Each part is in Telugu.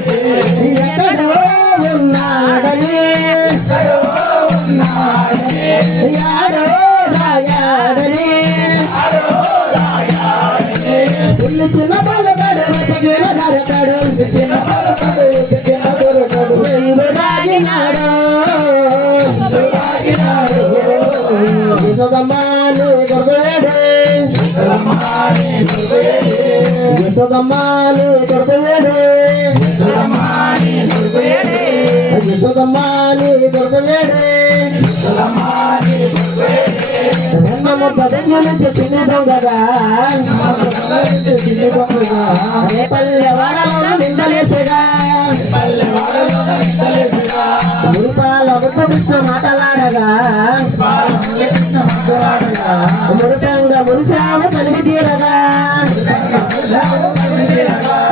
ఎక్కడో ఉన్నాడని యాడో రాయాడని ఇల్లు చిన్న పల్లెగాడు వెతికిన దొరకడు ఎందు రాగినాడు యశోదమ్మాను కొడుకులేడు యశోదమ్మాను కొడుకులేడు యశోదమ్మాను కొడుకులేడు చిన్న దొంగగా పల్లె వాడలో నిందలేసగా మురుపాల ముద్ద మాటలాడగా మురుకంగా మురిసాము కలిగి తీరగా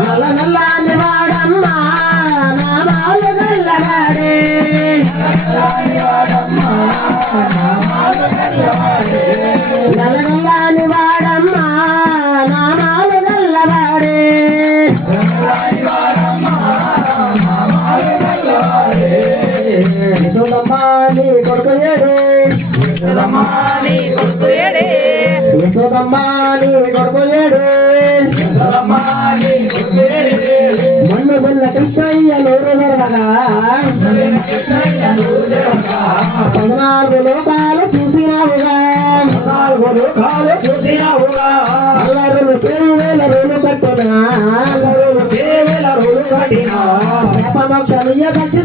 నల్ల నల్లాని వాడమ్మా నా బాలు నల్లగాడే నల్ల నల్లాని వాడమ్మా నా బాలు నల్లవాడే యశోదమ్మాని కొడుకు ఏడే యశోదమ్మాని కొడుకు ఏడే మన్ను బల్ల కృష్ణయ్య నూరు దొరకగా 14 లోకాలు చూసినావుగా అల్లరులు సేవేల రోలు కట్టినా శాపమోక్షమియ కట్టి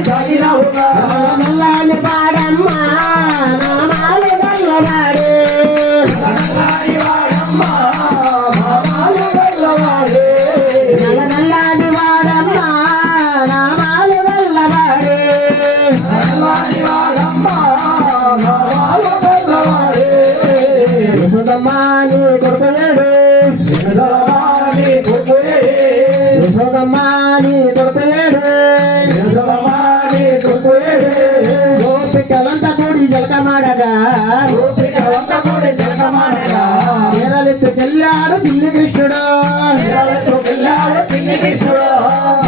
సాగినావుగా నల్లాని పాడమ్మా నామాలు గల్లవాడే నల్ల నల్లాని వాడమ్మా నామాలు గల్లవాడే యశోదమ్మాని కొడుకులేడు యశోదమ్మాని కొడుకులేడు గోపికలంతా కూడి జలకమాడగా కేరళెత్తు చెల్లాడు చిన్ని కృష్ణుడు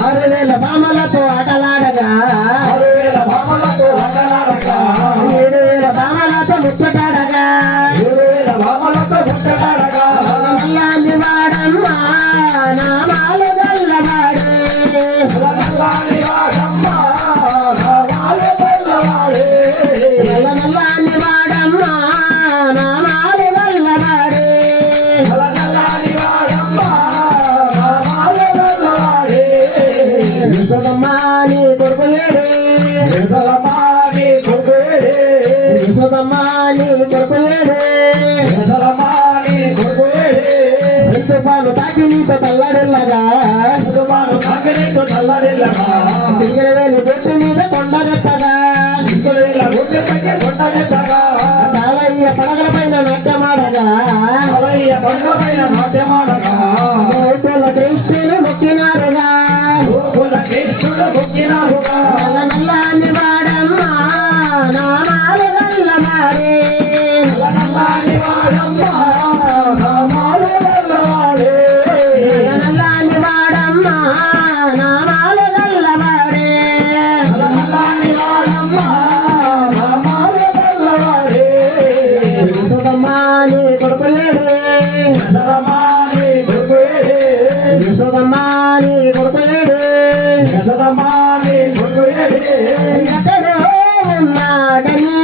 6,000 బామలతో ఆటలాడగా 7,000 బామలతో ముచ్చటాడగా నల్లాని వాడమ్మా నామాలు గల్లవాడే నల్ల నల్లాని వాడమ్మా నామాలు గల్లవాడే యశోదమ్మాని కొడుకులేడు యశోదమ్మాని కొడుకులేడు పాలు తాకి నీతో తల్లడిల్లగా సింగరవేలి చెట్టు మీద కొండగెత్తగా కాలయ్య పడగల పైన నాట్యమాడగా కృష్ణులు మొక్కినారుగా నల్లాని వాడమ్మా నామాలు గల్లవాడే నల్లాని వాడమ్మా నామాలు గల్లవాడే యశోదమ్మాని కొడుకులేడు యశోదమ్మాని కొడుకులేడు ఎక్కడో ఉన్నాడని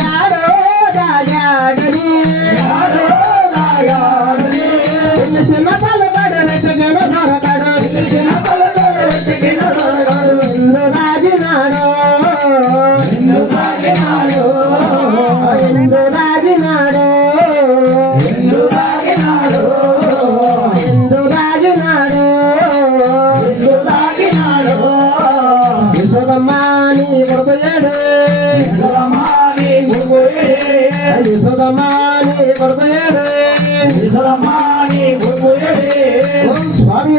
యాడో దాగాడని చిన్న పలుకడు వెతికిన దొరకడు ఎందు దాగినాడు ఎందు దాగినాడు ఎందు దాగినాడు యశోదమ్మాని కొడుకులేడు యశోదమ్మాని కొడుకులేడు ఓం స్వామి